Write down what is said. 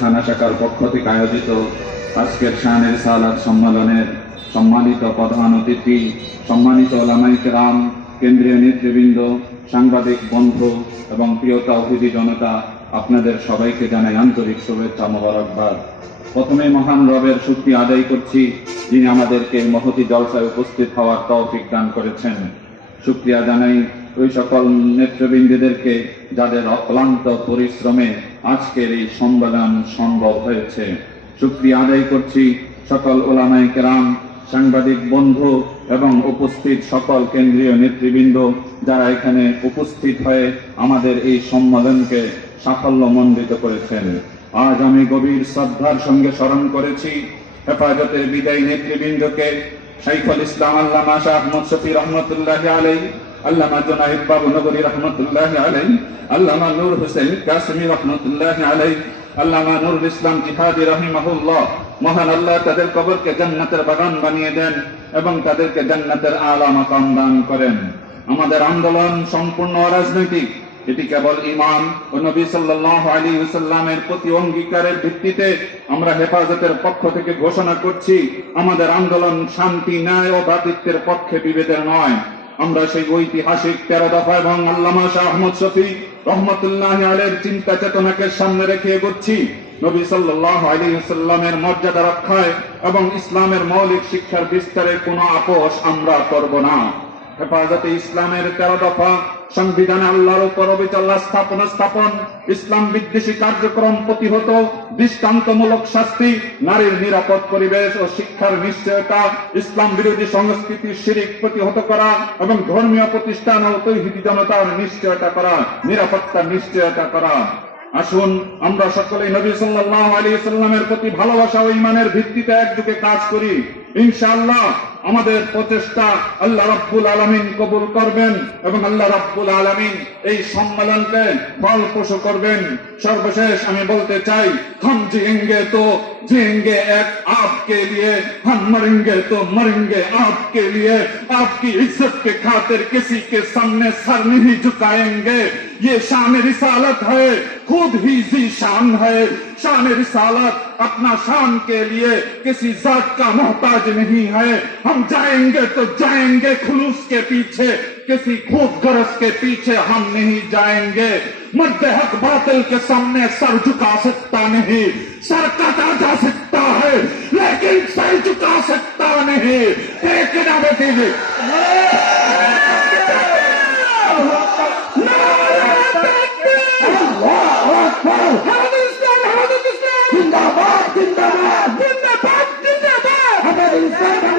থানা শাখার পক্ষ থেকে আয়োজিত আজকের শাহানের সালাদ সম্মেলনের সম্মানিত প্রধান অতিথি, সম্মানিত ওলামাই রাম কেন্দ্রীয় নেতৃবৃন্দ, সাংবাদিক, বন্ধু এবং প্রিয়তা অতিথি জনতা, আপনাদের সবাইকে জানাই আন্তরিক শুভেচ্ছা মোবারকবাদ। প্রথমে মহান রবের শুক্তি আদায় করছি যিনি আমাদেরকে মহতি জলসায় উপস্থিত হওয়ার তৌফিক দান করেছেন। শুক্রিয়া জানাই ওই সকল নেতৃবৃন্দদেরকে যাদের অক্লান্ত পরিশ্রমে আজকের এই সম্মেলন সম্ভব হয়েছে। শুক্রিয়া আদায় করছি সকল ওলামাই কেরাম, সাংবাদিক বন্ধু এবং উপস্থিত সকল কেন্দ্রীয় নেতৃবৃন্দ যারা এখানে উপস্থিত হয়ে আমাদের এই সম্মেলনকে সাফল্যমণ্ডিত করেছেন। আজ আমি গভীর শ্রদ্ধার সঙ্গে স্মরণ করেছি, হেফাজতের বিদায়ী নেতৃবৃন্দকে শাইখুল ইসলাম আল্লামা শাহ আহমদ শফি রহমতুল্লাহ আলাই আল্লামা জনাহিদ বাবু নগরী রহমতুল্লাহ আলাই আল্লামা নূর হোসেন কাশ্মী রহমতুল্লাহ আলাই আল্লামা নুরুল ইসলাম জিহাদি রহিমাহুল্লাহ, মহান আল্লাহ তাদের কবরকে জান্নাতের বাগান বানিয়ে দেন এবং তাদেরকে জান্নাতের আলা দান করেন। আমাদের আন্দোলন সম্পূর্ণ অরাজনৈতিক। এটি কেবল ইমান ও নবী সাল্লাল্লাহু আলাইহি ওয়াসাল্লামের প্রতি অঙ্গীকারের ভিত্তিতে আমরা হেফাজতের পক্ষ থেকে ঘোষণা করছি, আমাদের আন্দোলন শান্তি, ন্যায় ও ভ্রাতৃত্বের পক্ষে বিভেদের নয়। আমরা সেই ঐতিহাসিক তেরো দফা এবং আল্লামা শাহ আহমদ শফি রহমতুল্লাহ আলের চিন্তা চেতনাকে সামনে রেখে এগোচ্ছি। নবী সাল্লাল্লাহু আলাইহি ওয়াসাল্লামের মর্যাদা রক্ষায় এবং ইসলামের মৌলিক শিক্ষার বিস্তারে কোনো আপোষ আমরা করব না। হেফাজতে ইসলামের তেরো দফা সংবিধানে আল্লাহর উপর অবিচল্লা স্থাপন স্থাপন, ইসলাম বিদ্বেষী কার্যক্রম প্রতিহত, দৃষ্টান্তমূলক শাস্তি, নারীর নিরাপদ পরিবেশ ও শিক্ষার নিশ্চয়তা, ইসলাম বিরোধী সংস্কৃতি শিরিক প্রতিহত করা এবং ধর্মীয় প্রতিষ্ঠান ও তৈহিদি জনতার নিশ্চয়তা করা, নিরাপত্তা নিশ্চয়তা করা। আসুন, আমরা সকলে নবী সাল্লাল্লাহু আলাইহি সাল্লামের প্রতি ভালোবাসা ও ইমানের ভিত্তিতে একযোগে কাজ করি। ইনশাআল্লাহ আমাদের প্রচেষ্টা আল্লাহ রাব্বুল আলামিন কবুল করবেন এবং আল্লাহ রাব্বুল আলামিন এই সম্মেলনকে ফলপ্রসূ করবেন সর্বশেষ আমি বলতে চাই हम जिएंगे तो जिएंगे एक आपके लिए हम मरेंगे तो मरेंगे आपके लिए आपकी इज्जत के खातिर किसी के सामने सर नहीं झुकाएंगे ये शान रिसालत है खुद ही जी शान है शान रिसालत अपना शान के लिए किसी जात का मोहताज नहीं है हम जाएँगे तो जाएँगे खुलूस के पीछे किसी खूब गरज के पीछे हम नहीं जाएँगे। मर्द हक बातिल के सामने सर झुका सकता नहीं सर काटा जा सकता है लेकिन सर झुका सकता नहीं। एक ना बेटी जी जिंदाबाद जिंदाबाद। जिंदाबाद जिंदाबाद। हमारे इस्लाम